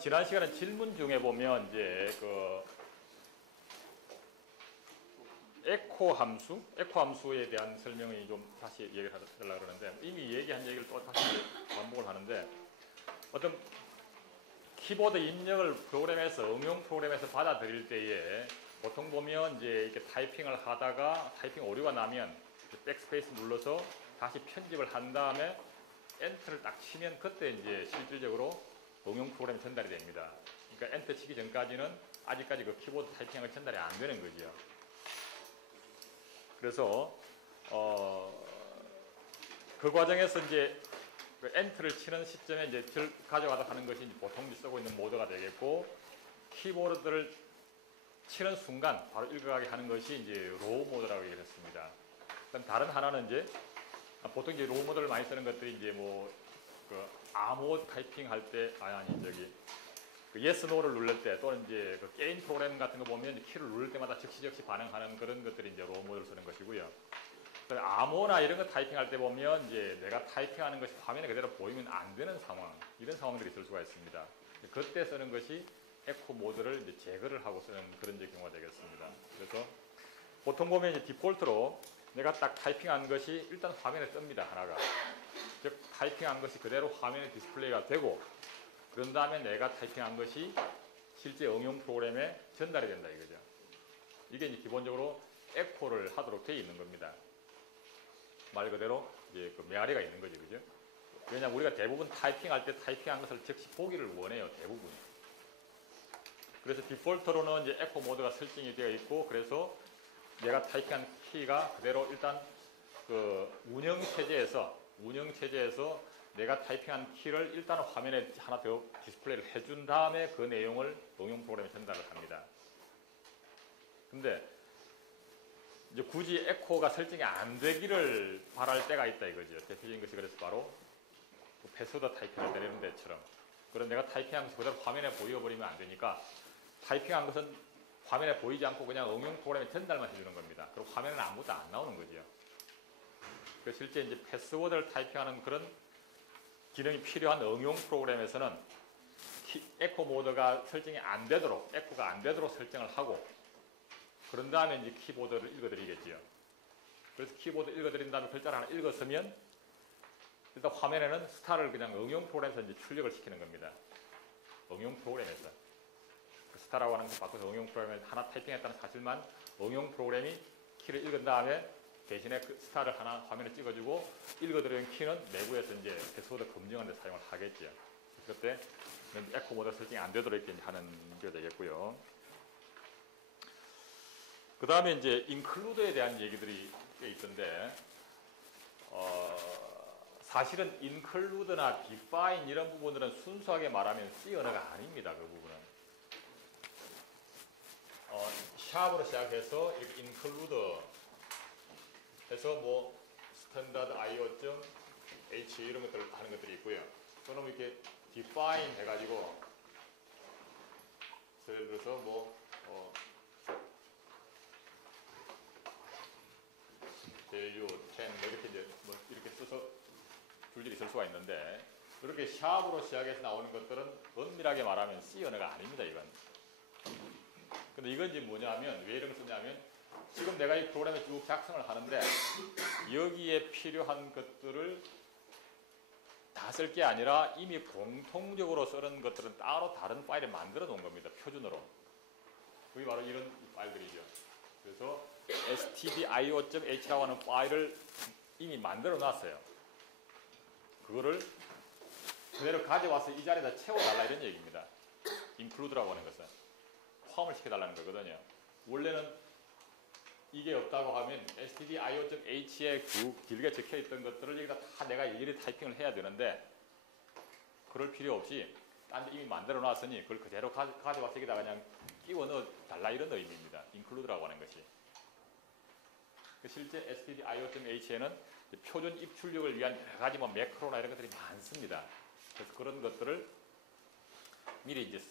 지난 시간에 질문 중에 보면 이제 그 에코 함수에 대한 설명이 좀 다시 얘기를 하려고 그러는데 이미 얘기한 얘기를 또 다시 반복을 하는데 어떤 키보드 입력을 프로그램에서 응용 프로그램에서 받아들일 때에 보통 보면 이제 이렇게 타이핑을 하다가 타이핑 오류가 나면 백스페이스 눌러서 다시 편집을 한 다음에 엔터를 딱 치면 그때 이제 실질적으로 응용 프로그램이 전달이 됩니다. 그러니까 엔터 치기 전까지는 아직까지 그 키보드 타이핑이 전달이 안 되는 거죠. 그래서 그 과정에서 이제 그 엔터를 치는 시점에 이제 가져가다 하는 것이 이제 보통 쓰고 있는 모드가 되겠고, 키보드를 치는 순간 바로 읽어가게 하는 것이 이제 로우 모드라고 얘기를 했습니다. 다른 하나는 이제 보통 이제 로우 모드를 많이 쓰는 것들이 이제 뭐 그 암호 타이핑 할 때 그 yes, no를 누를 때 또는 이제 그 게임 프로그램 같은 거 보면 키를 누를 때마다 즉시 반응하는 그런 것들이 이제 로우 모드를 쓰는 것이고요. 암호나 이런 거 타이핑할 때 보면 이제 내가 타이핑하는 것이 화면에 그대로 보이면 안 되는 상황, 이런 상황들이 있을 수가 있습니다. 그때 쓰는 것이 에코 모드를 이제 제거를 하고 쓰는 그런 이제 경우가 되겠습니다. 그래서 보통 보면 이제 디폴트로 내가 딱 타이핑한 것이 일단 화면에 뜹니다, 하나가. 즉 타이핑한 것이 그대로 화면에 디스플레이가 되고, 그런 다음에 내가 타이핑한 것이 실제 응용 프로그램에 전달이 된다 이거죠. 이게 이제 기본적으로 에코를 하도록 되어 있는 겁니다. 말 그대로 이제 그 메아리가 있는 거죠, 그죠? 왜냐하면 우리가 대부분 타이핑할 때 타이핑한 것을 즉시 보기를 원해요, 대부분. 그래서 디폴트로는 이제 에코 모드가 설정이 되어 있고, 그래서 내가 타이핑한 키가 그대로 일단 그 운영 체제에서 내가 타이핑한 키를 일단 화면에 하나 더 디스플레이를 해준 다음에 그 내용을 응용 프로그램에 전달을 합니다. 근데 이제 굳이 에코가 설정이 안 되기를 바랄 때가 있다 이거죠. 대표적인 것이 그래서 바로 그 패스워드 타이핑을 내리는 데처럼. 그런 내가 타이핑한 것이 그대로 화면에 보여버리면 안 되니까 타이핑한 것은 화면에 보이지 않고 그냥 응용 프로그램에 전달만 해주는 겁니다. 그리고 화면에는 아무것도 안 나오는 거죠. 실제 이제 패스워드를 타이핑하는 그런 기능이 필요한 응용 프로그램에서는 에코 모드가 설정이 안 되도록, 에코가 안 되도록 설정을 하고, 그런 다음에 이제 키보드를 읽어드리겠지요. 그래서 키보드 읽어드린 다음에 글자를 하나 읽었으면 일단 화면에는 스타를 그냥 응용 프로그램에서 이제 출력을 시키는 겁니다. 응용 프로그램에서. 그 스타라고 하는 거 바꿔서 응용 프로그램에 하나 타이핑했다는 사실만 응용 프로그램이 키를 읽은 다음에 대신에 그 스타를 하나 화면에 찍어주고 읽어드리는 키는 내부에서 이제 패스워드 검증하는 데 사용을 하겠죠. 그때 에코 모드 설정이 안 되도록 이렇게 하는 게 되겠고요. 그 다음에 이제 include에 대한 얘기들이 꽤 있던데, 사실은 include나 define 이런 부분들은 순수하게 말하면 C 언어가 아닙니다. 그 부분은. 샵으로 시작해서 이렇게 include 해서 뭐 스탠다드 IO.H 이런 것들을 하는 것들이 있고요. 또는 이렇게 define 해가지고 예를 들어서 뭐 value 10 이렇게 이제 뭐 이렇게 써서 줄줄이 쓸 수가 있는데, 이렇게 샵으로 시작해서 나오는 것들은 엄밀하게 말하면 C 언어가 아닙니다, 이건. 근데 이건 이제 뭐냐면, 왜 이런 걸 쓰냐면, 지금 내가 이 프로그램에 쭉 작성을 하는데, 여기에 필요한 것들을 다 쓸 게 아니라 이미 공통적으로 쓰는 것들은 따로 다른 파일에 만들어 놓은 겁니다, 표준으로. 그게 바로 이런 파일들이죠. 그래서 stdio.h라고 하는 파일을 이미 만들어 놨어요. 그거를 그대로 가져와서 이 자리에다 채워달라 이런 얘기입니다. include라고 하는 것은 포함을 시켜달라는 거거든요. 원래는 이게 없다고 하면 stdio.h에 길게 적혀있던 것들을 여기다 다 내가 일일이 타이핑을 해야 되는데, 그럴 필요 없이 딴 데 이미 만들어 놨으니 그걸 그대로 가져와서 여기다 그냥 끼워 넣어 달라 이런 의미입니다. include라고 하는 것이. 실제 stdio.h에는 표준 입출력을 위한 여러 가지 뭐 매크로나 이런 것들이 많습니다. 그래서 그런 것들을 미리 이제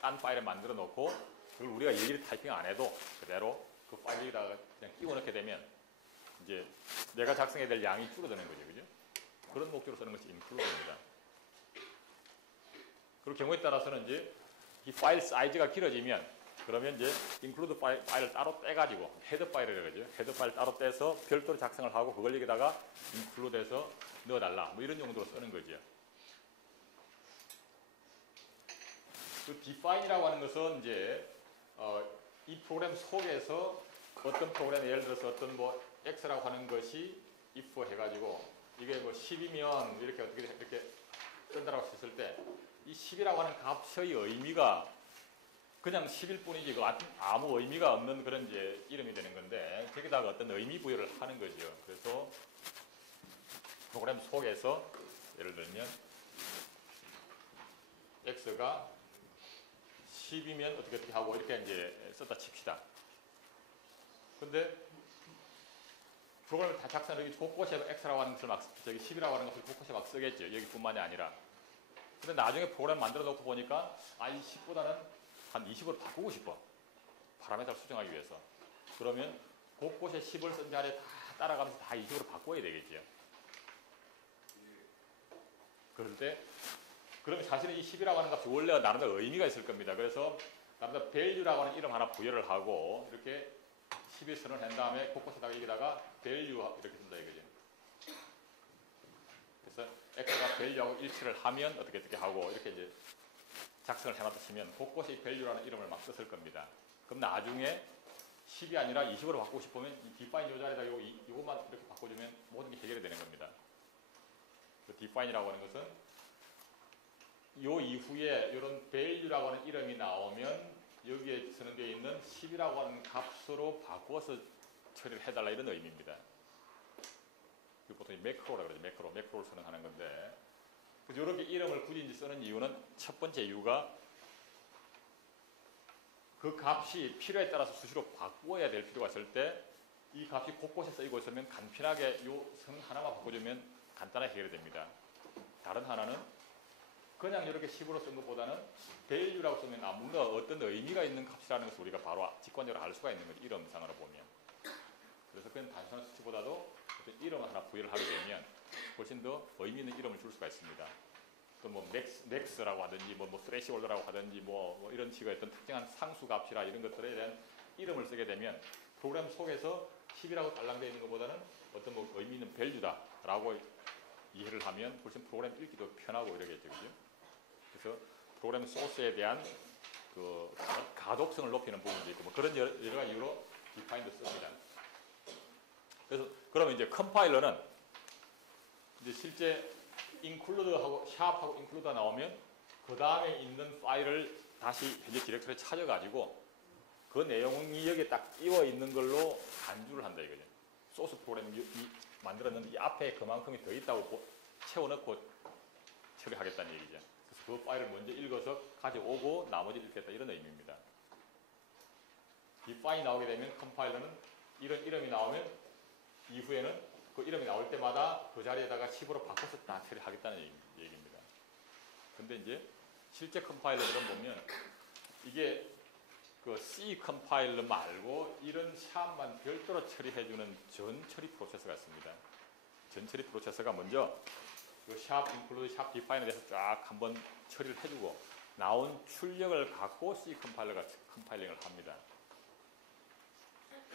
딴 파일에 만들어 놓고 그걸 우리가 일일이 타이핑 안 해도 그대로 그 파일에다가 그냥 끼워 넣게 되면 이제 내가 작성해야 될 양이 줄어드는 거죠, 그죠? 그런 목적으로 쓰는 것이 include입니다. 그리고 경우에 따라서는 이제 이 파일 사이즈가 길어지면 그러면 이제 include 파일을 따로 떼가지고 헤드 파일이라고 하죠. 헤드 파일 따로 떼서 별도로 작성을 하고 그걸 여기다가 include해서 넣어달라. 뭐 이런 용도로 쓰는 거죠. 그 define이라고 하는 것은 이제 이 프로그램 속에서 어떤 프로그램 예를 들어서 어떤 뭐 x라고 하는 것이 if 해가지고 이게 뭐 10이면 이렇게 어떻게 이렇게 쓴다라고 했을 때 이 10이라고 하는 값의 의미가 그냥 10일 뿐이지 그 아무 의미가 없는 그런 이제 이름이 되는 건데 거기다가 어떤 의미 부여를 하는 거죠. 그래서 프로그램 속에서 예를 들면 x가 10이면 어떻게 하고 이렇게 이제 썼다 칩시다. 근데 프로그램을 다 작성하기 곳곳에 x라고 하는 것을 막 저기 10이라고 하는 것을 곳곳에 막 쓰겠죠. 여기뿐만이 아니라. 근데 나중에 프로그램 만들어 놓고 보니까 이 10보다는 한 20으로 바꾸고 싶어. 파라미터를 수정하기 위해서. 그러면 곳곳에 10을 쓴 자리에 다 따라가면서 다 20으로 바꿔야 되겠죠. 그럴 때 그러면 사실은 이 10이라고 하는 값이 원래 나름대로 의미가 있을 겁니다. 그래서 나름대로 value라고 하는 이름 하나 부여를 하고 이렇게 10일 선언을 한 다음에 곳곳에다가 여기다가 value 이렇게 쓴다 이거죠. 그래서 x가 value하고 일치를 하면 어떻게 하고 이렇게 이제 작성을 해놨다 치면 곳곳에 이 value라는 이름을 막 썼을 겁니다. 그럼 나중에 10이 아니라 20으로 바꾸고 싶으면 이 define 요 자리에다 이것만 이렇게 바꿔주면 모든 게 해결이 되는 겁니다. 그 define이라고 하는 것은 요 이후에 이런 value라고 하는 이름이 나오면 여기에 선언되어 있는 10이라고 하는 값으로 바꿔서 처리를 해달라 이런 의미입니다. 보통 매크로라고 그러죠. 매크로를 선언하는 건데 이렇게 이름을 굳이 쓰는 이유는 첫 번째 이유가 그 값이 필요에 따라서 수시로 바꾸어야 될 필요가 있을 때 이 값이 곳곳에 쓰이고 있으면 간편하게 이 선 하나만 바꿔주면 간단하게 해결이 됩니다. 다른 하나는 그냥 이렇게 10으로 쓴 것보다는 value라고 쓰면 뭔가 어떤 의미가 있는 값이라는 것을 우리가 바로 직관적으로 알 수가 있는 거죠. 이름상으로 보면. 그래서 그냥 단순한 수치보다도 어떤 이름을 하나 부여를 하게 되면 훨씬 더 의미 있는 이름을 줄 수가 있습니다. 또 뭐 max라고 하든지 뭐 threshold라고 하든지 뭐 이런 식의 어떤 특정한 상수 값이라 이런 것들에 대한 이름을 쓰게 되면 프로그램 속에서 10이라고 달랑되어 있는 것보다는 어떤 뭐 의미 있는 value다라고 이해를 하면 훨씬 프로그램 읽기도 편하고 이러겠죠. 그죠? 그래서 프로그램 소스에 대한 그 가독성을 높이는 부분도 있고 뭐 그런 여러 가지 이유로 define도 씁니다. 그래서 그러면 이제 컴파일러는 이제 실제 include하고 샵하고 include가 나오면 그 다음에 있는 파일을 다시 현재 디렉터리에 찾아가지고 그 내용이 여기에 딱 띄워 있는 걸로 간주를 한다 이거죠. 소스 프로그램이 만들었는데 이 앞에 그만큼이 더 있다고 채워넣고 처리하겠다는 얘기죠. 그래서 그 파일을 먼저 읽어서 가져오고 나머지를 읽겠다 이런 의미입니다. define 나오게 되면 컴파일러는 이런 이름이 나오면 이후에는 그 이름이 나올 때마다 그 자리에다가 10으로 바꿔서 다 처리하겠다는 얘기입니다. 근데 이제 실제 컴파일러들은 보면 이게 그 C 컴파일러 말고 이런 샵만 별도로 처리해주는 전 처리 프로세서가 있습니다. 전 처리 프로세서가 먼저 그 샵 include, 샵 define에 대해서 쫙 한번 처리를 해주고 나온 출력을 갖고 C 컴파일러가 컴파일링을 합니다.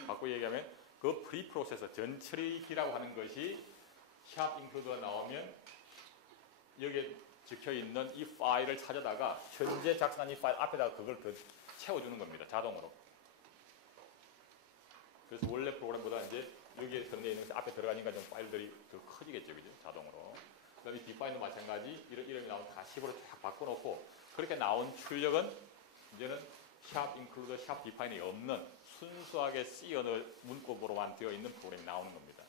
바꾸고 얘기하면 그 프리 프로세서 전 처리기라고 하는 것이 샵 include가 나오면 여기에 적혀 있는 이 파일을 찾아다가 현재 작성한 이 파일 앞에다가 그걸 더 채워주는 겁니다. 자동으로. 그래서 원래 프로그램보다 이제 여기에 선되어 있는 앞에 들어가니까 좀 파일들이 더 커지겠죠. 그죠? 자동으로. 그 다음에 디파인도 마찬가지 이런 이름이 나오면 다 10으로 쫙 바꿔놓고 그렇게 나온 출력은 이제는 샵 include, 샵 define이 없는 순수하게 C 언어 문법으로만 되어 있는 프로그램이 나오는 겁니다.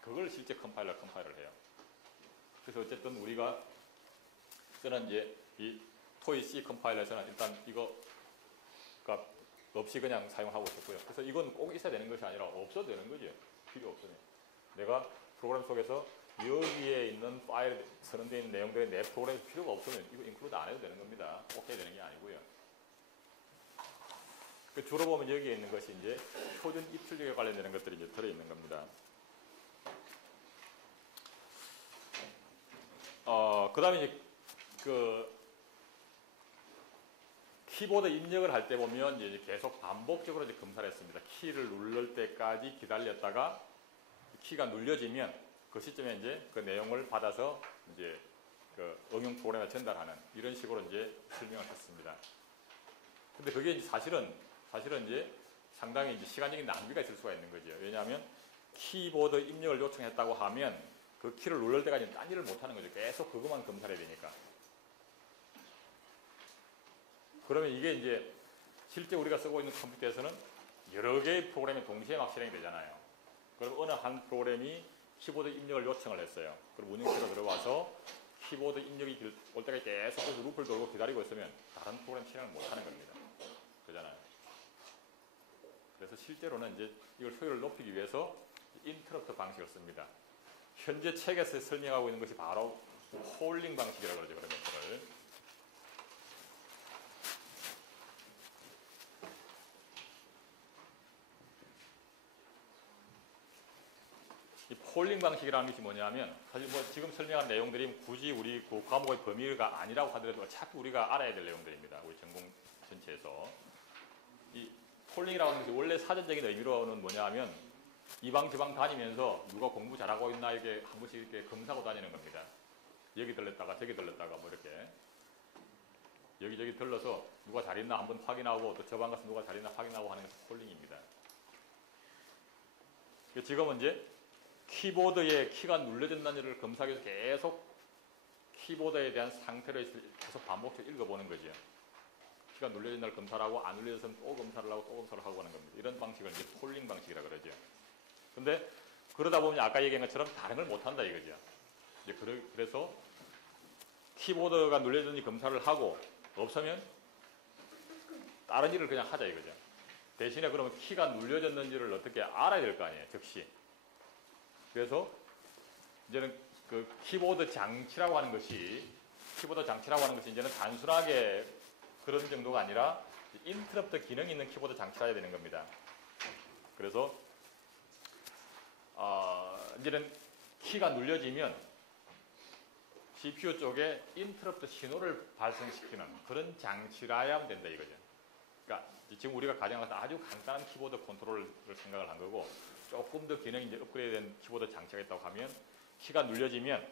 그걸 실제 컴파일러를 해요. 그래서 어쨌든 우리가 쓰는 이제 이 토이 C 컴파일러에서는 일단 이거가 없이 그냥 사용하고 있었고요. 그래서 이건 꼭 있어야 되는 것이 아니라 없어도 되는 거죠. 필요 없으면. 내가 프로그램 속에서 여기에 있는 파일에 선언되어 있는 내용들이 내 프로그램에 필요가 없으면 이거 인클루드 안 해도 되는 겁니다. 꼭 해야 되는 게 아니고요. 주로 보면 여기에 있는 것이 이제 표준 입출력에 관련되는 것들이 이제 들어있는 겁니다. 그 다음에 이제 키보드 입력을 할 때 보면 이제 계속 반복적으로 이제 검사를 했습니다. 키를 누를 때까지 기다렸다가 키가 눌려지면 그 시점에 이제 그 내용을 받아서 이제 그 응용 프로그램에 전달하는 이런 식으로 이제 설명을 했습니다. 근데 그게 이제 사실은 이제 상당히 이제 시간적인 낭비가 있을 수가 있는 거죠. 왜냐하면 키보드 입력을 요청했다고 하면 그 키를 누를 때까지 딴 일을 못 하는 거죠. 계속 그것만 검사를 해야 되니까. 그러면 이게 이제 실제 우리가 쓰고 있는 컴퓨터에서는 여러 개의 프로그램이 동시에 막 실행이 되잖아요. 그럼 어느 한 프로그램이 키보드 입력을 요청을 했어요. 그럼 운영체로 들어와서 키보드 입력이 올 때까지 계속 루프를 돌고 기다리고 있으면 다른 프로그램 실행을 못 하는 겁니다. 그잖아요. 그래서 실제로는 이제 이걸 효율을 높이기 위해서 인터럽트 방식을 씁니다. 현재 책에서 설명하고 있는 것이 바로 폴링 방식이라고 그러죠. 그러면 그걸. 이 폴링 방식이라는 것이 뭐냐면 사실 뭐 지금 설명한 내용들이 굳이 우리 그 과목의 범위가 아니라고 하더라도 어차피 우리가 알아야 될 내용들입니다. 우리 전공 전체에서. 이 폴링이라고 하는 것이 원래 사전적인 의미로는 뭐냐면 이방지방 다니면서 누가 공부 잘하고 있나 이렇게 한 번씩 이렇게 검사하고 다니는 겁니다. 여기 들렀다가 저기 들렀다가 뭐 이렇게 여기저기 들러서 누가 잘 있나 한번 확인하고 또 저 방 가서 누가 잘 있나 확인하고 하는 것이 폴링입니다. 지금은 이제 키보드에 키가 눌러진다는 일을 검사하기 위해서 계속 키보드에 대한 상태를 계속 반복적으로 읽어보는 거죠. 키가 눌려진다를 검사를 하고 안 눌려져서는 또 검사를 하고 또 검사를 하고 하는 겁니다. 이런 방식을 이제 폴링 방식이라고 그러죠. 근데 그러다 보면 아까 얘기한 것처럼 다른 걸 못한다 이거죠. 이제 그래서 키보드가 눌려졌는지 검사를 하고 없으면 다른 일을 그냥 하자 이거죠. 대신에 그러면 키가 눌려졌는지를 어떻게 알아야 될 거 아니에요. 즉시. 그래서 이제는 그 키보드 장치라고 하는 것이 이제는 단순하게 그런 정도가 아니라 인터럽트 기능이 있는 키보드 장치라 해야 되는 겁니다. 그래서 이제는 키가 눌려지면 CPU 쪽에 인터럽트 신호를 발생시키는 그런 장치라야 된다 이거죠. 그러니까 지금 우리가 가정해서 아주 간단한 키보드 컨트롤을 생각을 한 거고 조금 더 기능이 이제 업그레이드된 키보드 장치가 있다고 하면 키가 눌려지면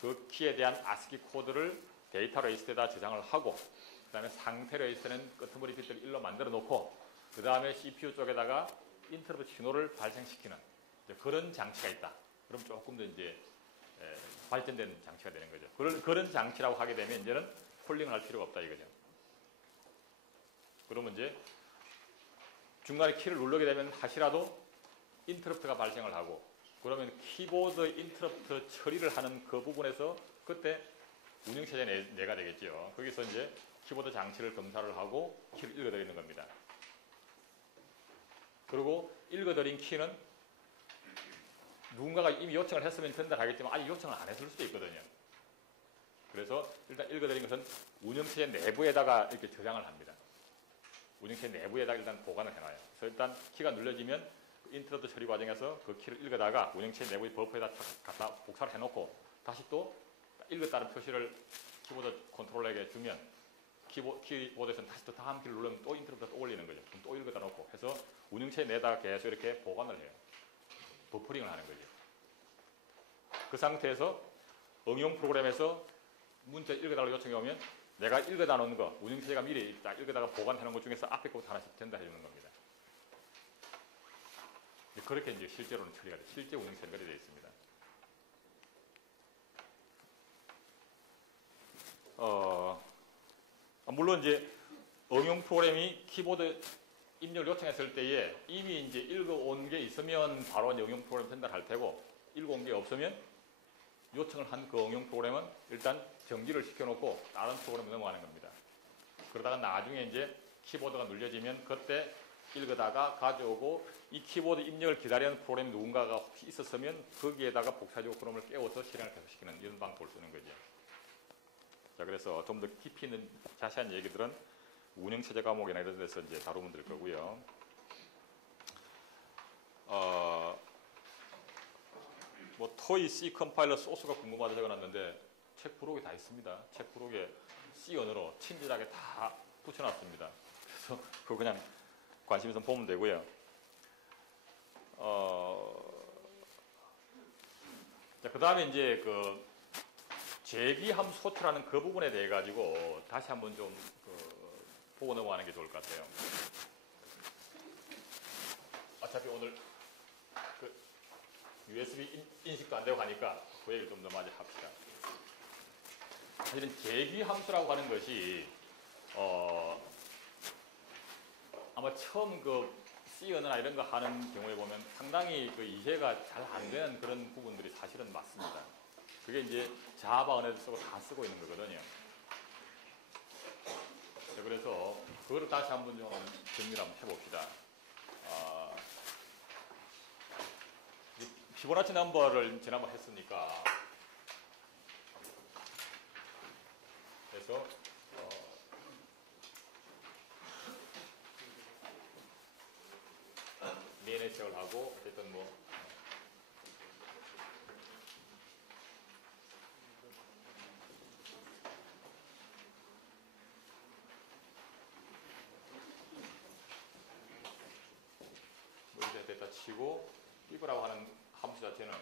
그 키에 대한 ASCII 코드를 데이터 레이스에다 저장을 하고 그 다음에 상태 레이스는 끄트머리 빗대를 1로 만들어 놓고 그 다음에 CPU 쪽에다가 인터럽트 신호를 발생시키는 그런 장치가 있다. 그럼 조금 더 이제 발전된 장치가 되는 거죠. 그런 장치라고 하게 되면 이제는 폴링을 할 필요가 없다 이거죠. 그러면 이제 중간에 키를 누르게 되면 다시라도 인터럽트가 발생을 하고 그러면 키보드 인터럽트 처리를 하는 그 부분에서 그때 운영체제 내가 되겠죠. 거기서 이제 키보드 장치를 검사를 하고 키를 읽어드리는 겁니다. 그리고 읽어드린 키는 누군가가 이미 요청을 했으면 전달하겠지만 아직 요청을 안 했을 수도 있거든요. 그래서 일단 읽어드린 것은 운영체제 내부에다가 이렇게 저장을 합니다. 운영체제 내부에다가 일단 보관을 해놔요. 그래서 일단 키가 눌려지면 인터럽트 처리 과정에서 그 키를 읽어다가 운영체제 내부의 버퍼에다 갖다 복사를 해놓고 다시 또 읽었다는 표시를 키보드 컨트롤러에게 주면 키보드에서는 다시 또 다음 키를 누르면 또 인터럽트가 또 올리는 거죠. 그럼 또 읽었다 놓고 해서 운영체제 내다가 계속 이렇게 보관을 해요. 버퍼링을 하는 거죠. 그 상태에서 응용 프로그램에서 문자 읽어달라고 요청이 오면 내가 읽어다 놓은 거, 운영체제가 미리 딱 읽어다가 보관해 놓은 것 중에서 앞에 것부터 하나씩 전달해 주는 겁니다. 그렇게 이제 실제로는 처리가 돼요. 실제 운영체제가 되어 있습니다. 물론 이제 응용 프로그램이 키보드 입력을 요청했을 때에 이미 이제 읽어온 게 있으면 바로 이제 응용 프로그램 전달할 테고 읽어온 게 없으면 요청을 한 그 응용 프로그램은 일단 정지를 시켜놓고 다른 프로그램에 넘어가는 겁니다. 그러다가 나중에 이제 키보드가 눌려지면 그때 읽어다가 가져오고 이 키보드 입력을 기다리는 프로그램이 누군가가 혹시 있었으면 거기에다가 복사적 프로그램을 깨워서 실행을 계속시키는 이런 방법을 쓰는 거죠. 자, 그래서 좀 더 깊이 있는 자세한 얘기들은 운영체제 과목이나 이런 데서 이제 다루면 될 거고요. 뭐 토이 C 컴파일러 소스가 궁금하다 적어놨는데 책 부록에 다 있습니다. 책 부록에 C원으로 친절하게 다 붙여놨습니다. 그래서 그거 그냥 관심 있으면 보면 되고요. 자, 그 다음에 이제 그 제기 함수 호출하는 그 부분에 대해 가지고 다시 한번 좀 보고 넘어가는 게 좋을 것 같아요. 어차피 오늘 그 USB 인식도 안 되고 하니까 그 얘기를 좀 더 많이 합시다. 사실은 제기 함수라고 하는 것이 아마 처음 그 C 언어나 이런 거 하는 경우에 보면 상당히 그 이해가 잘 안 되는 그런 부분들이 사실은 맞습니다. 그게 이제 자바 언어에도 쓰고 다 쓰고 있는 거거든요. 자, 그래서 그거를 다시 한번 좀 정리를 한번 해봅시다. 피보나치 넘버를 지난번 했으니까 그래서 메인의 시작을 하고 어쨌든 뭐 이렇게 됐다 치고 피브라고 하는 함수 자체는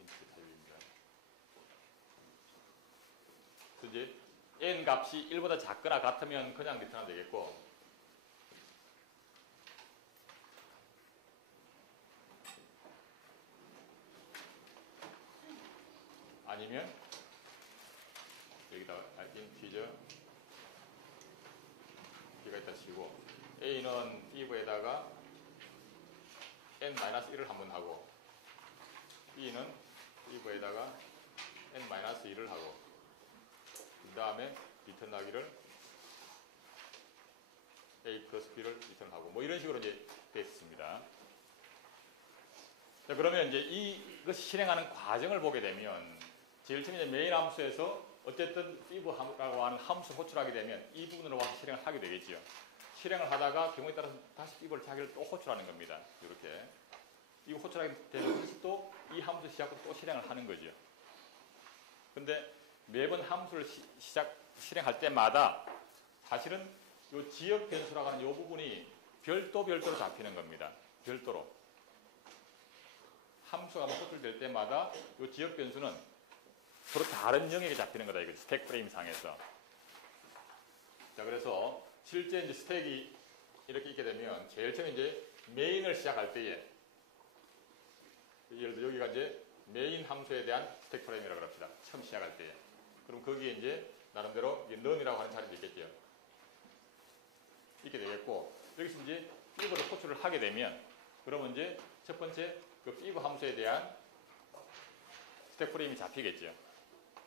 인트 타입입니다. 그래서 이제 n 값이 1보다 작거나 같으면 그냥 리턴하면 되겠고 아니면 여기다가 인티저 B가 있다 치고 A는 B에다가 n-1을 한번 하고 B는 B에다가 n-1을 하고 그 다음에 리턴하기를 A 플러스 B를 리턴하고 뭐 이런 식으로 이제 됐습니다. 자, 그러면 이제 이것이 실행하는 과정을 보게 되면 제일 처음에 메인 함수에서 어쨌든 five라고 하는 함수 호출하게 되면 이 부분으로 와서 실행을 하게 되겠죠. 실행을 하다가 경우에 따라서 다시 five를 자기를 또 호출하는 겁니다. 이렇게 이 호출하게 되는 것이 또 이 함수 시작부터 또 실행을 하는 거죠. 근데 매번 함수를 실행할 때마다 사실은 이 지역 변수라고 하는 이 부분이 별도로 잡히는 겁니다. 별도로. 함수가 호출될 때마다 이 지역 변수는 서로 다른 영역에 잡히는 거다. 이거 스택 프레임 상에서. 자, 그래서 실제 이제 스택이 이렇게 있게 되면 제일 처음에 이제 메인을 시작할 때에 예를 들어 여기가 이제 메인 함수에 대한 스택 프레임이라고 합시다. 처음 시작할 때에. 그럼 거기에 이제 나름대로 넌이라고 하는 자리도 있겠죠. 있게 되겠고 여기서 이제 피브를 호출을 하게 되면 그러면 이제 첫 번째 그 피브 함수에 대한 스택 프레임이 잡히겠죠.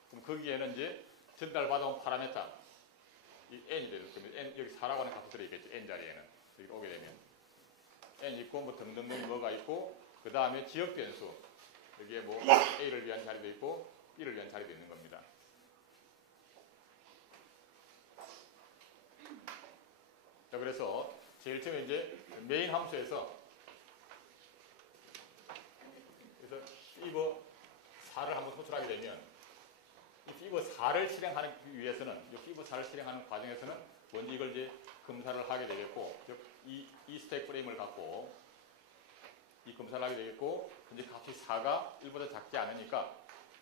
그럼 거기에는 이제 전달받아온 파라메타 이 n이 되죠. 그러면 n 여기 4라고 하는 값이 들어있겠죠. n 자리에는 여기 오게 되면 n 있고 뭐 등등등 뭐가 있고 그 다음에 지역 변수 여기에 뭐 a를 위한 자리도 있고 b를 위한 자리도 있는 겁니다. 자, 그래서 제일 처음에 이제 메인 함수에서 그래서 five 4를 한번 호출하게 되면 이 five 4를 실행하기 위해서는 이 five 4를 실행하는 과정에서는 먼저 이걸 이제 검사를 하게 되겠고 즉 이 스택 프레임을 갖고 이 검사를 하게 되겠고 이제 값이 4가 1보다 작지 않으니까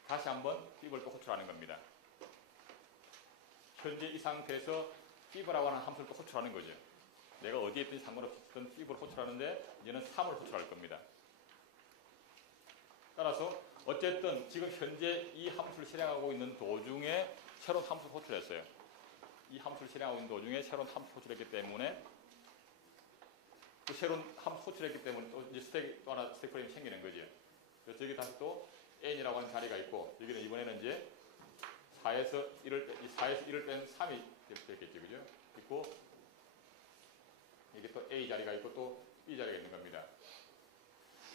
다시 한번 fiv를 또 호출하는 겁니다. 현재 이 상태에서 fiv라고 하는 함수를 또 호출하는 거죠. 내가 어디에 있든지 상관없이 fiv를 호출하는데 이제는 3을 호출할 겁니다. 따라서 어쨌든 지금 현재 이 함수를 실행하고 있는 도중에 새로운 함수를 호출했어요. 이 함수를 실행하고 있는 도중에 새로운 함수를 호출했기 때문에 또 새로운 함수 호출했기 때문에 또 이제 또 하나 스택 프레임이 생기는 거죠. 그래서 여기 다시 또 n이라고 하는 자리가 있고 여기는 이번에는 이제 4에서 1을 뺀 3이 됐겠죠. 그죠? 있고 이게 또 a 자리가 있고 또 b 자리가 있는 겁니다.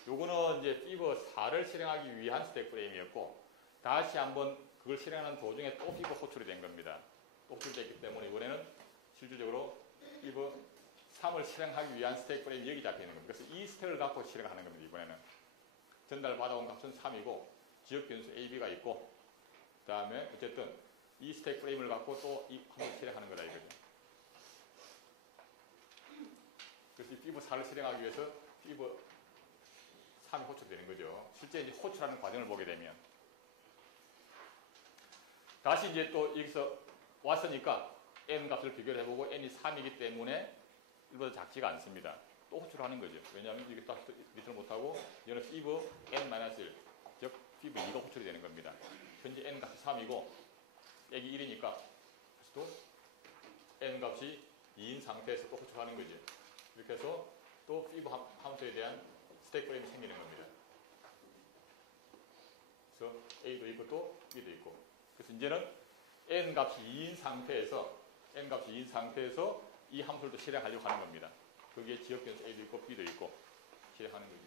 요거는 이제 five 4를 실행하기 위한 스택 프레임이었고 다시 한번 그걸 실행하는 도중에 또 five 호출이 된 겁니다. 또 호출됐기 때문에 이번에는 실질적으로 five 3을 실행하기 위한 스택 프레임이 여기 잡혀 있는 겁니다. 그래서 이 스택을 갖고 실행하는 겁니다. 이번에는 전달 받아온 값은 3이고 지역 변수 AB가 있고 그 다음에 어쨌든 이 스택 프레임을 갖고 또 이 함을 실행하는 거다 이거죠. 그래서 이 피브 4를 실행하기 위해서 피브 3이 호출되는 거죠. 실제 이제 호출하는 과정을 보게 되면 다시 이제 또 여기서 왔으니까 n 값을 비교를 해보고 n이 3이기 때문에 1보다 작지가 않습니다. 또 호출하는 거죠. 왜냐하면 이게 딱 리턴을 못하고 이거는 피브 n-1 즉 피브 2가 호출이 되는 겁니다. 현재 n 값이 3이고 빼기 1이니까 다시 또 n 값이 2인 상태에서 또 호출하는 거죠. 이렇게 해서 또 피브 함수에 대한 스택 프레임이 생기는 겁니다. 그래서 A도 있고 또 B도 있고. 그래서 이제는 n 값이 2인 상태에서 이 함수를 또 실행하려고 하는 겁니다. 거기에 지역 변수 A도 있고 B도 있고 실행하는 거죠.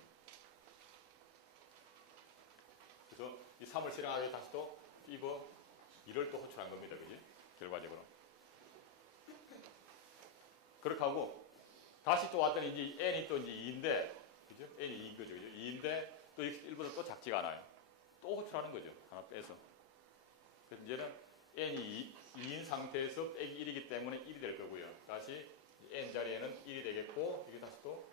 그래서 이 3을 실행하기 위해 다시 또 피브 2를 또 호출한 겁니다. 그지? 결과적으로. 그렇게 하고 다시 또 왔더니 이제 n이 또 이제 2인데, 그죠? n이 2인 거죠. 그죠? 2인데 또 1보다 또 작지가 않아요. 또 호출하는 거죠. 하나 빼서. 그래서 이제는 n이 2인 상태에서 빼기 1이기 때문에 1이 될 거고요. 다시 n 자리에는 1이 되겠고, 이게 다시 또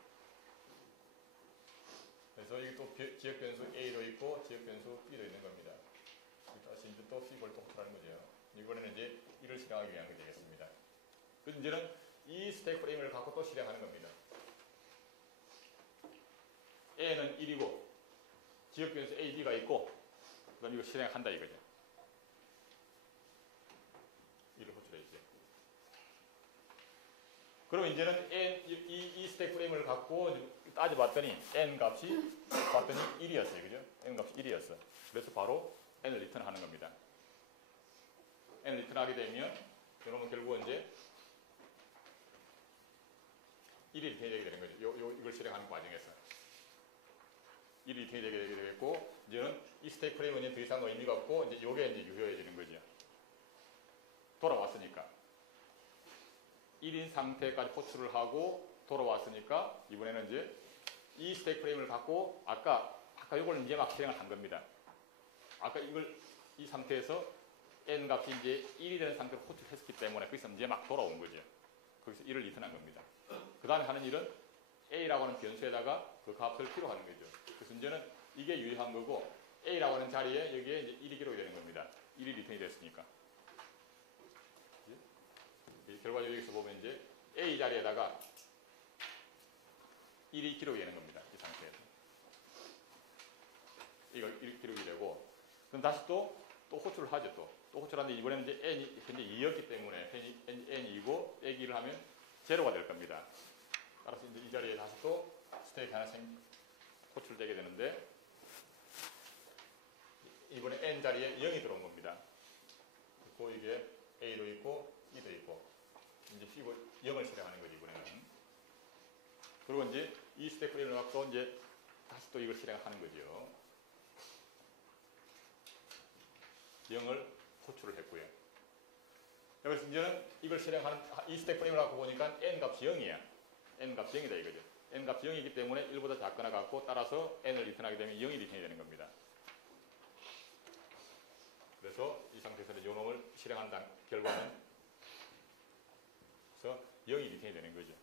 그래서 이게 또 지역 변수 A도 있고 지역 변수 B도 있는 겁니다. 다시 이제 또 C를 또 호출하는 거죠. 이번에는 이제 1을 실행하기 위한 게 되겠습니다. 그래서 이제는 이 스택 프레임을 갖고 또 실행하는 겁니다. A는 1이고 지역 변수 A, B가 있고 그럼 이거 실행한다 이거죠. 1을 호출해주세요. 그럼 이제는 이 스택 프레임을 갖고 따져봤더니 n 값이 봤더니 1이었어요. 그죠? n 값이 1이었어. 그래서 바로 n을 리턴하는 겁니다. n을 리턴하게 되면 여러분 결국은 이제 1이 리턴이 되게 되는 거죠. 이걸 실행하는 과정에서. 1이 리턴이 되게 되겠고, 이제는 이 스택 프레임은 더 이상 의미가 없고, 이제 요게 이제 유효해지는 거죠. 돌아왔으니까. 1인 상태까지 호출을 하고 돌아왔으니까, 이번에는 이제 이 스택 프레임을 갖고, 아까 이걸 이제 막 실행을 한 겁니다. 아까 이 상태에서 n 값이 이제 1이 되는 상태로 호출했기 때문에, 거기서 이제 막 돌아온 거죠. 거기서 1을 리턴한 겁니다. 그 다음에 하는 일은 A라고 하는 변수에다가 그 값을 기록하는 거죠. 그래서 이제는 이게 유효한 거고 A라고 하는 자리에 여기에 이제 1이 기록이 되는 겁니다. 1이 리턴이 됐으니까. 결과적으로 여기서 보면 이제 A 자리에다가 1이 기록이 되는 겁니다. 이 상태에서. 이거 1 기록이 되고 그럼 다시 또 호출을 하죠. 또 호출하는데 이번에는 이제 n이 현재 2였기 때문에 n이 2고 빼기를 하면 제로가 될 겁니다. 따라서 이제 이 자리에 다시 또 스택이 하나 호출되게 되는데 이번에 n 자리에 0이 들어온 겁니다. 그리고 이게 A도 있고 B도 있고 이제 P 0을 실행하는 거지 이번에는. 그리고 이제 이 스택 프레임을 갖고 이제 다시 또 이걸 실행하는 거죠. 0을 호출을 했고요. 그래서 이제는 이걸 실행하는 이 스택 프레임을 갖고 보니까 n 값이 0이야. n 값이 0이다 이거죠. n 값이 0이기 때문에 1보다 작거나 같고 따라서 n을 리턴하게 되면 0이 리턴이 되는 겁니다. 그래서 이 상태에서 이 놈을 실행한 결과는 그래서 0이 리턴이 되는 거죠.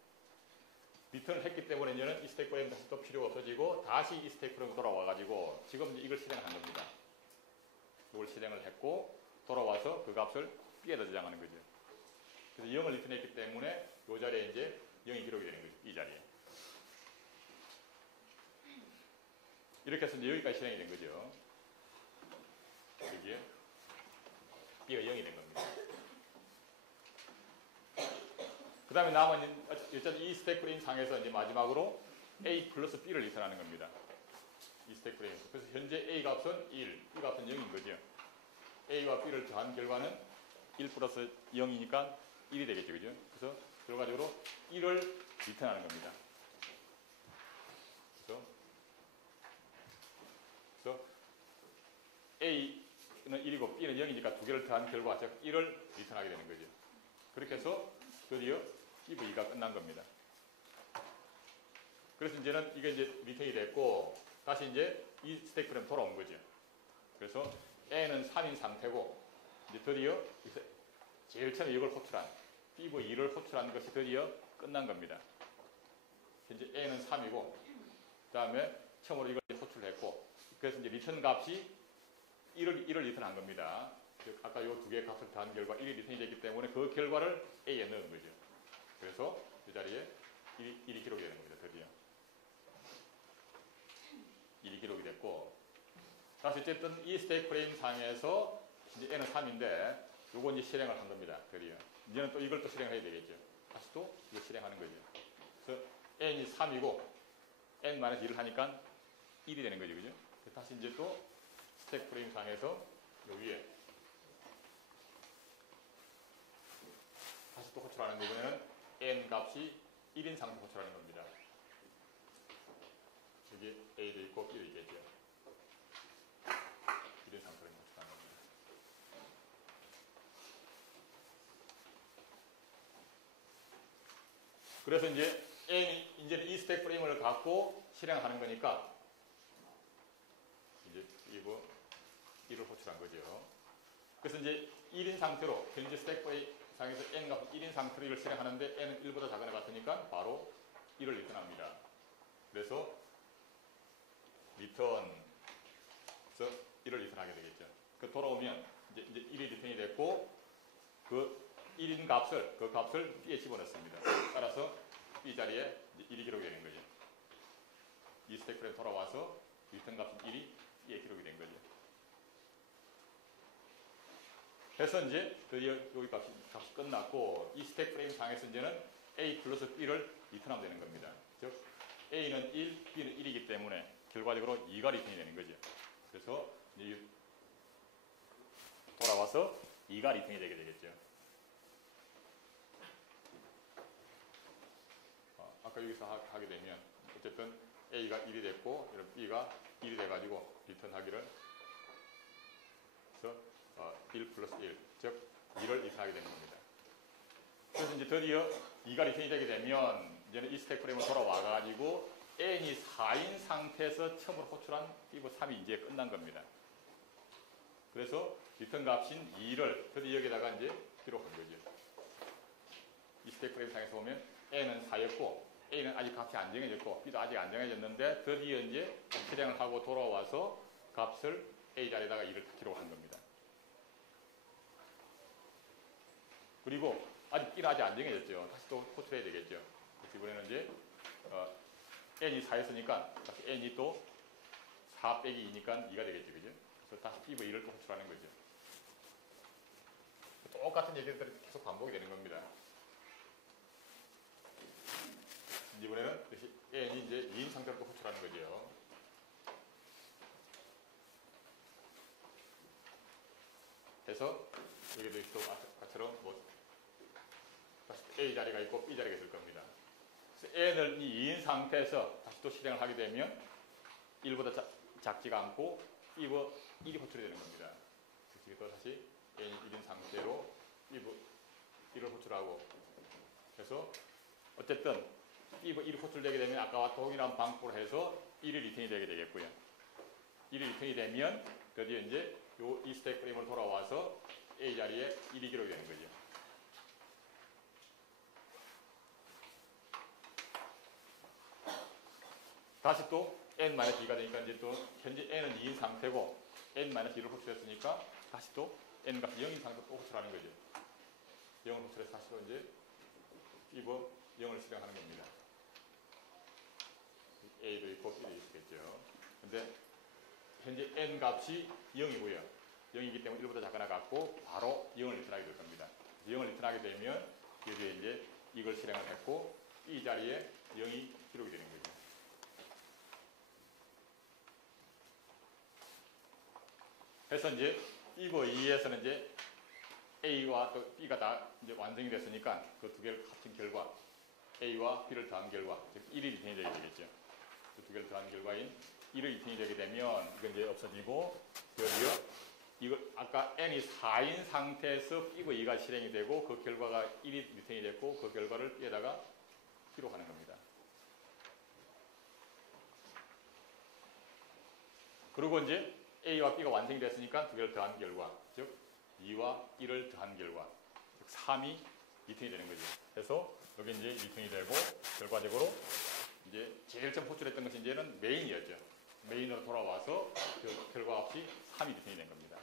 리턴을 했기 때문에 이제는 이 스택 프레임 다시 또 필요가 없어지고 다시 이 스택 프레임 돌아와가지고 지금 이걸 실행한 겁니다. 이걸 실행을 했고 돌아와서 그 값을 B에다 저장하는 거죠. 그래서 0을 리턴했기 때문에 이 자리에 이제 0이 기록이 되는 거죠. 이 자리에. 이렇게 해서 이제 여기까지 실행이 된 거죠. 여기에 B가 0이 된 겁니다. 그 다음에 남은 이 스택 프레임 상에서 이제 마지막으로 A 플러스 B를 리턴하는 겁니다. 이 스택 프레임. 그래서 현재 A 값은 1, B 값은 0인 거죠. A와 B를 더한 결과는 1 플러스 0이니까 1이 되겠죠. 그죠? 그래서 결과적으로 1을 리턴하는 겁니다. 그래서 A는 1이고 B는 0이니까 두 개를 더한 결과, 즉 1을 리턴하게 되는 거죠. 그렇게 해서 드디어 PV2가 끝난 겁니다. 그래서 이제는 이게 이제 리턴이 됐고 다시 이제 이 스택 프레임 돌아온 거죠. 그래서 n은 3인 상태고 이제 드디어 제일 처음에 이걸 호출한 B부 2를 호출한 것이 드디어 끝난 겁니다. 현재 n은 3이고 그 다음에 처음으로 이걸 호출했고 그래서 이제 리턴 값이 1을 리턴한 겁니다. 즉 아까 이 두 개의 값을 더한 결과 1이 리턴이 됐기 때문에 그 결과를 A에 넣은 거죠. 그래서 이 자리에 1이 기록이 되는 겁니다. 드디어 1이 기록이 됐고 다시 어쨌든 이 스테이크 프레임 상에서 이제 n은 3인데 요거 이제 실행을 한 겁니다. 드디어 이제는 또 이걸 또 실행을 해야 되겠죠. 다시 또 이거 실행하는 거죠. 그래서 n이 3이고 n-1을 하니까 1이 되는 거죠. 그죠? 다시 이제 또 스택 프레임 상에서 요 위에 다시 또 호출하는 부분에는 n 값이 1인 상태로 호출하는 겁니다. 여기 A도 있고 B도 있겠죠. 1인 상태로 호출하는 겁니다. 그래서 이제 n이 이제는 이 스택 프레임을 갖고 실행하는 거니까 이제 이거 1을 호출한 거죠. 그래서 이제 1인 상태로 현재 스택 프레임 상에서 n가 1인 상태로 이걸 실행하는데 n은 1보다 작은 애 같으니까 바로 1을 리턴합니다. 그래서 리턴 그래서 1을 리턴하게 되겠죠. 그 돌아오면 이제 1이 리턴이 됐고 그 1인 값을 그 값을 B에 집어넣습니다. 따라서 B 자리에 1이 기록이 되는 거죠. 이 스택 프레임 돌아와서 리턴 값인 1이 B에 기록이 된 거죠. 그래서 이제 드디어 여기 값이 끝났고 이 스택 프레임 상에서 이제는 A 플러스 B를 리턴하면 되는 겁니다. 즉 A는 1, B는 1이기 때문에 결과적으로 2가 리턴이 되는 거죠. 그래서 이제 돌아와서 2가 리턴이 되게 되겠죠. 아까 여기서 하게 되면 어쨌든 A가 1이 됐고 B가 1이 돼가지고 리턴하기를 그래서 1 플러스 1, 즉 2를 리턴하게 되는 겁니다. 그래서 이제 드디어 2가 리턴이 되게 되면 이제는 이 스택 프레임을 돌아와가지고 n이 4인 상태에서 처음으로 호출한 B부 3이 이제 끝난 겁니다. 그래서 리턴 값인 2를 드디어 여기다가 이제 기록한 거죠. 이 스택 프레임 상에서 보면 n은 4였고 A는 아직 값이 안 정해졌고 B도 아직 안 정해졌는데 드디어 이제 실행을 하고 돌아와서 값을 A 자리에다가 2를 기록한 겁니다. 그리고 아직 B는 아직 안 정해졌죠. 다시 또 호출해야 되겠죠. 그래서 이번에는 이제 n이 4였으니까 다시 n이 또 4 빼기 2니까 2가 되겠죠. 그죠? 그래서 다시 B부 2를 또 호출하는 거죠. 똑같은 얘기들이 계속 반복이 되는 겁니다. 이번에는 n이 이제 2인 상태로 또 호출하는 거죠. 해서 여기도 또 아까처럼 뭐 A 자리가 있고 B 자리가 있을 겁니다. 그래서 n을 이 2인 상태에서 다시 또 실행을 하게 되면 1보다 작지가 않고 B부 1이 호출이 되는 겁니다. 그래서 또 다시 n이 1인 상태로 B부 1을 호출하고 그래서 어쨌든 B부 1이 호출되게 되면 아까와 동일한 방법으로 해서 1이 리턴이 되게 되겠고요. 1이 리턴이 되면 드디어 이제 이 스택 프레임으로 돌아와서 A 자리에 1이 기록이 되는 거죠. 다시 또 n-2가 되니까 이제 또 현재 n은 2인 상태고 n-2를 호출했으니까 다시 또 n값이 0인 상태로 또 호출하는 거죠. 0을 호출해서 다시 또 이제 B부 0을 실행하는 겁니다. A도 있고 B도 있겠죠. 근데 현재 n 값이 0이고요. 0이기 때문에 1보다 작거나 같고 바로 0을 리턴하게 될 겁니다. 0을 리턴하게 되면 여기에 이제 이걸 실행을 했고 이 자리에 0이 기록이 되는 거죠. 그래서 이제 B부 2에서는 이제 A와 또 B가 다 이제 완성이 됐으니까 그 두 개를 합친 결과 A와 B를 더한 결과 즉 1이 리턴이 되게 되겠죠. 그 두 개를 더한 결과인 1의 리턴이 되게 되면 이건 이제 없어지고 여기요 이거 아까 n이 4인 상태에서 B부 2가 실행이 되고 그 결과가 1이 리턴이 됐고 그 결과를 B에다가 기록하는 겁니다. 그리고 이제 A와 B가 완성이 됐으니까 두 개를 더한 결과, 즉 2와 1을 더한 결과, 즉 3이 리턴이 되는 거죠. 그래서 여기 이제 리턴이 되고 결과적으로 이제 제일 처음 호출했던 것이 이제는 메인이었죠. 메인으로 돌아와서 그 결과 없이 3이 리턴이 된 겁니다.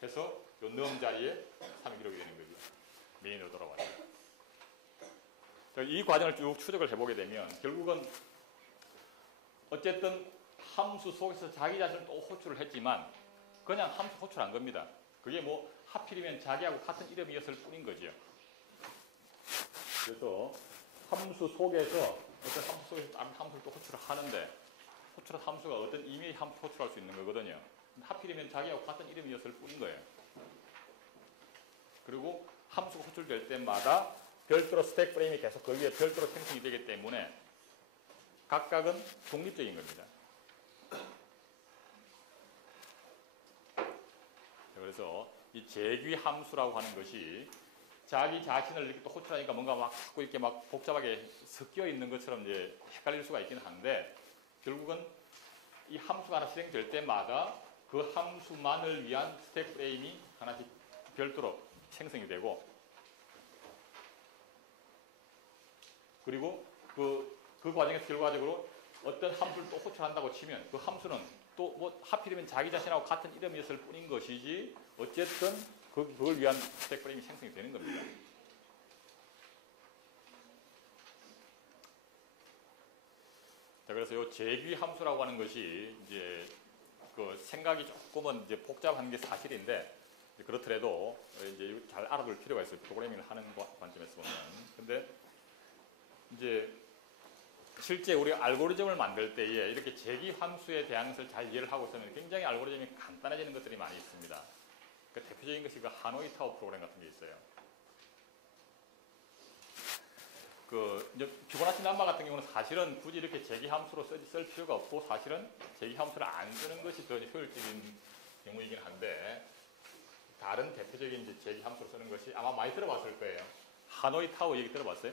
그래서 요 넘 자리에 3이 기록이 되는 거죠. 메인으로 돌아와서. 이 과정을 쭉 추적을 해보게 되면 결국은 어쨌든 함수 속에서 자기 자신을 또 호출을 했지만 그냥 함수 호출한 겁니다. 그게 뭐 하필이면 자기하고 같은 이름이었을 뿐인 거죠. 그래서 함수 속에서 어떤 함수 속에서 다른 함수를 또 호출을 하는데 호출한 함수가 어떤 의미의 함수 호출할 수 있는 거거든요. 하필이면 자기하고 같은 이름이었을 뿐인 거예요. 그리고 함수가 호출될 때마다 별도로 스택 프레임이 계속 그 위에 별도로 생성이 되기 때문에 각각은 독립적인 겁니다. 그래서 이 재귀 함수라고 하는 것이 자기 자신을 이렇게 또 호출하니까 뭔가 막 자꾸 이렇게 막 복잡하게 섞여 있는 것처럼 이제 헷갈릴 수가 있긴 한데 결국은 이 함수가 하나 실행될 때마다 그 함수만을 위한 스택 프레임이 하나씩 별도로 생성이 되고 그리고 그 과정에서 결과적으로 어떤 함수를 또 호출한다고 치면 그 함수는 또 뭐 하필이면 자기 자신하고 같은 이름이었을 뿐인 것이지 어쨌든 그걸 위한 스택 프레임이 생성이 되는 겁니다. 자, 그래서 이 재귀 함수라고 하는 것이 이제 그 생각이 조금은 이제 복잡한 게 사실인데 그렇더라도 이제 잘 알아둘 필요가 있어요. 프로그래밍을 하는 관점에서 보면. 근데 이제 실제 우리 알고리즘을 만들 때에 이렇게 재귀 함수에 대한 것을 잘 이해를 하고 있으면 굉장히 알고리즘이 간단해지는 것들이 많이 있습니다. 그 대표적인 것이 그 하노이 타워 프로그램 같은 게 있어요. 그 이제 피보나치 남마 같은 경우는 사실은 굳이 이렇게 재귀 함수로 쓸 필요가 없고 사실은 재귀 함수를 안 쓰는 것이 더 효율적인 경우이긴 한데 다른 대표적인 이제 재귀 함수로 쓰는 것이 아마 많이 들어봤을 거예요. 하노이 타워 얘기 들어봤어요?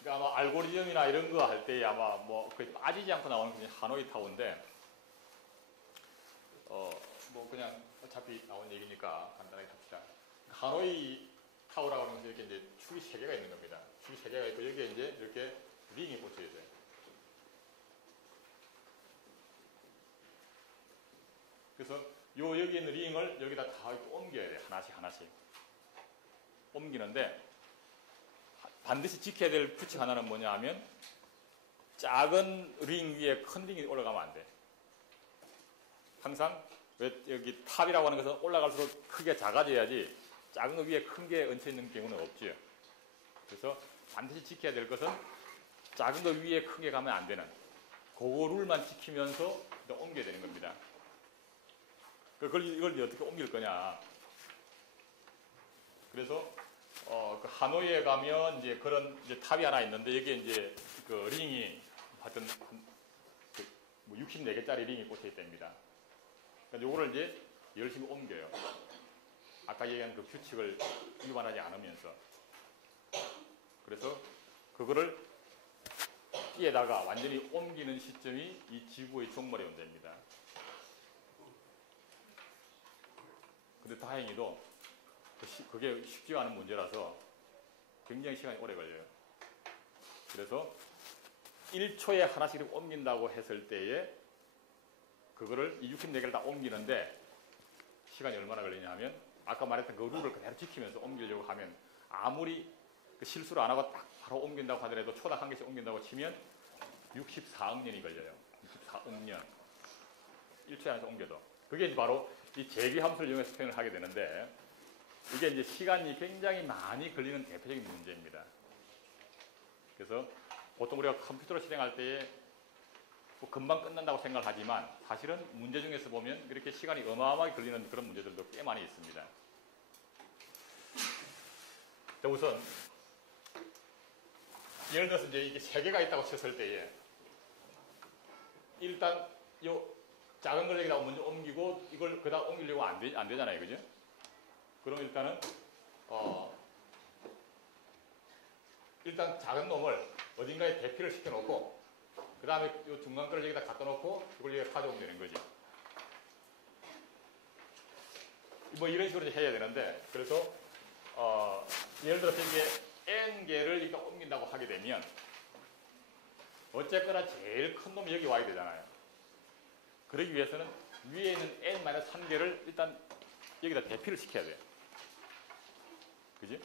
그러니까 아마 알고리즘이나 이런 거 할 때 아마 뭐 거의 빠지지 않고 나오는 게 하노이 타워인데 뭐 그냥 어차피 나온 얘기니까 간단하게 합시다. 하노이 타워라고 하는 것은 이렇게 이제 축이 3개가 있는 겁니다. 축이 3개가 있고 여기에 이제 이렇게 링이 꽂혀 있어요. 그래서 여기 있는 링을 여기다 다 이렇게 옮겨야 돼요. 하나씩 옮기는데 반드시 지켜야 될 규칙 하나는 뭐냐 하면 작은 링 위에 큰 링이 올라가면 안 돼. 항상 왜 여기 탑이라고 하는 것은 올라갈수록 크게 작아져야지 작은 거 위에 큰 게 얹혀 있는 경우는 없지요. 그래서 반드시 지켜야 될 것은 작은 거 위에 큰 게 가면 안 되는 그거 룰만 지키면서 옮겨야 되는 겁니다. 이걸 어떻게 옮길 거냐. 그래서 그 하노이에 가면 이제 그런 이제 탑이 하나 있는데 여기에 이제 그 링이 하여튼 뭐 64개짜리 링이 꽂혀 있답니다. 그러니까 요거를 이제 열심히 옮겨요. 아까 얘기한 그 규칙을 위반하지 않으면서. 그래서 그거를 T에다가 완전히 옮기는 시점이 이 지구의 종말의 문제입니다. 근데 다행히도 그게 쉽지 않은 문제라서 굉장히 시간이 오래 걸려요. 그래서 1초에 하나씩 옮긴다고 했을 때에 그거를 이 64개를 다 옮기는데 시간이 얼마나 걸리냐 하면 아까 말했던 그 룰을 그대로 지키면서 옮기려고 하면 아무리 그 실수를 안 하고 딱 바로 옮긴다고 하더라도 초당 한 개씩 옮긴다고 치면 64억 년이 걸려요. 64억 년. 1초에 하나씩 옮겨도. 그게 이제 바로 이 재귀 함수를 이용해서 표현을 하게 되는데 이게 이제 시간이 굉장히 많이 걸리는 대표적인 문제입니다. 그래서 보통 우리가 컴퓨터로 실행할 때에 뭐 금방 끝난다고 생각을 하지만 사실은 문제 중에서 보면 이렇게 시간이 어마어마하게 걸리는 그런 문제들도 꽤 많이 있습니다. 자, 우선 예를 들어서 이제 이게 3개가 있다고 쳤을 때에 일단 요 작은 걸 여기다가 먼저 옮기고 이걸 그다음 옮기려고 안 되잖아요. 그죠? 그럼 일단은 일단 작은 놈을 어딘가에 대피를 시켜놓고 그 다음에 이 중간 거를 여기다 갖다 놓고 이걸 여기다 가져오면 되는 거지. 뭐 이런 식으로 해야 되는데, 그래서 예를 들어서 이게 n개를 여기다 옮긴다고 하게 되면 어쨌거나 제일 큰 놈이 여기 와야 되잖아요. 그러기 위해서는 위에 있는 n-3개를 일단 여기다 대피를 시켜야 돼요. 그지?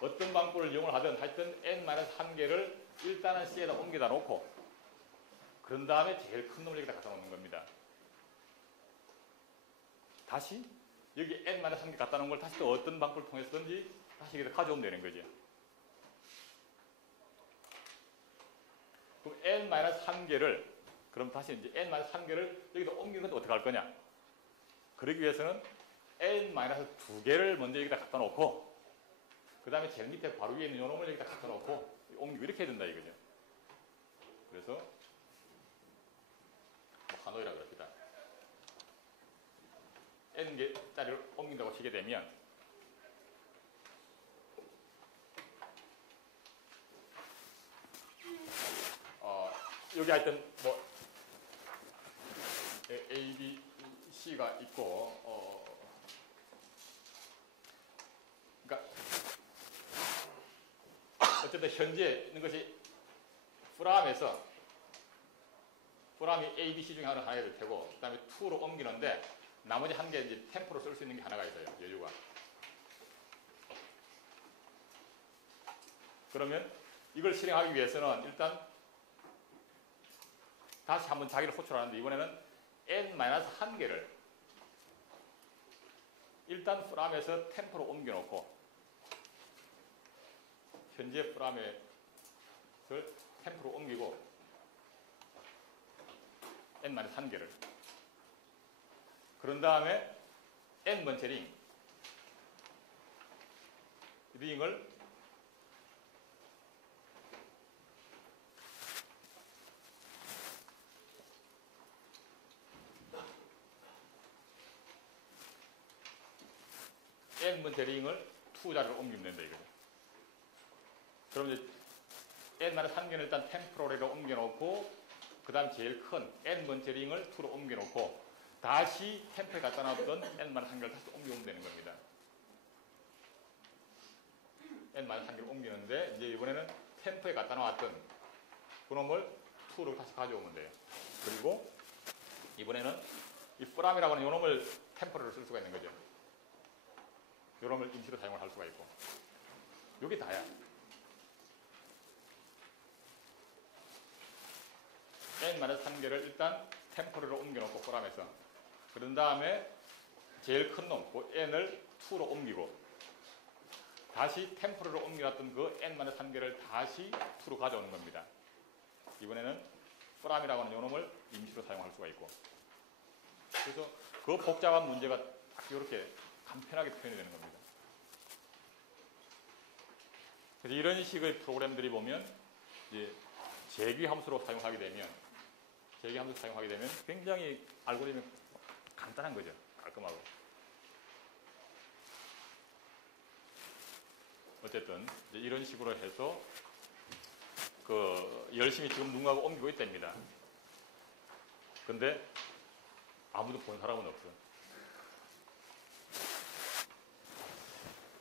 어떤 방법을 이용을 하든 하여튼 n-3개를 일단은 C에다 옮겨다 놓고 그런 다음에 제일 큰 놈을 여기다 갖다 놓는 겁니다. 다시 여기 n-3개 갖다 놓은 걸 다시 또 어떤 방법을 통해서든지 다시 여기다 가져오면 되는 거죠. 그럼 n-3개를 그럼 다시 이제 n-3개를 여기다 옮기는 건 어떻게 할 거냐? 그러기 위해서는 n-2개를 먼저 여기다 갖다 놓고 그 다음에 제일 밑에 바로 위에 있는 요 놈을 여기다 갖다 놓고 옮기고 이렇게 해야 된다 이거죠. 그래서 뭐 하노이라고 그럽시다. n개짜리를 옮긴다고 치게 되면 여기 하여튼 뭐 A, B, C가 있고 그러니까 어쨌든 현재 있는 것이 프람에서 프람이 A, B, C 중에 하나가 될 테고 그 다음에 2로 옮기는데 나머지 한 개 이제 템포로 쓸 수 있는 게 하나가 있어요. 여유가. 그러면 이걸 실행하기 위해서는 일단 다시 한번 자기를 호출하는데 이번에는 n-1개를 일단 프람에서 템포로 옮겨놓고 현재 프람에 템포로 옮기고 n-1개를 그런 다음에 n번째 링을 n번째 링을 2자리로 옮기면 된다 이거죠. 그럼 이제 n-3개는 일단 템포로리로 옮겨놓고 그 다음 제일 큰 n번째 링을 2로 옮겨놓고 다시 템포에 갖다 놨던 n-1개를 다시 옮겨오면 되는 겁니다. n-1개를 옮기는데 이제 이번에는 템포에 갖다 놨던 그놈을 2로 다시 가져오면 돼요. 그리고 이번에는 이 프람이라고 하는 요놈을 템포를 쓸 수가 있는 거죠. 요놈을 임시로 사용을 할 수가 있고 요게 다야. n-3개를 일단 템포리로 옮겨놓고 프람에서 그런 다음에 제일 큰 놈, 그 n을 2로 옮기고 다시 템포리로 옮겨놨던 그 n-3개를 다시 2로 가져오는 겁니다. 이번에는 프람이라고 하는 요놈을 임시로 사용할 수가 있고 그래서 그 복잡한 문제가 딱 이렇게 간편하게 표현이 되는 겁니다. 그래서 이런 식의 프로그램들이 보면 이제 재귀 함수로 사용하게 되면 굉장히 알고리즘이 간단한 거죠. 깔끔하고. 어쨌든 이제 이런 식으로 해서 열심히 지금 누군가가 옮기고 있답니다. 근데 아무도 본 사람은 없어.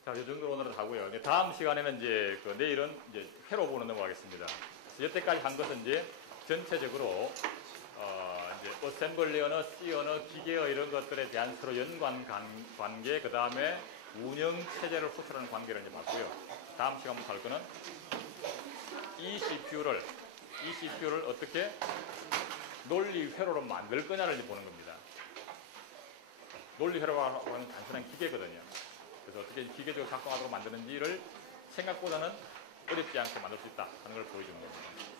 자, 이 정도로 오늘은 하고요. 다음 시간에는 이제 내일은 이제 회로 보는 넘어가겠습니다. 여태까지 한 것은 이제 전체적으로 이제 어셈블리 언어, C 언어, 기계어 이런 것들에 대한 서로 연관 관계, 그 다음에 운영 체제를 호출하는 관계를 이제 봤고요. 다음 시간부터 할 거는 이 CPU를 어떻게 논리 회로로 만들 거냐를 이제 보는 겁니다. 논리 회로라고 하는 단순한 기계거든요. 그래서 어떻게 기계적으로 작동하도록 만드는지를 생각보다는 어렵지 않게 만들 수 있다 하는 걸 보여주는 겁니다.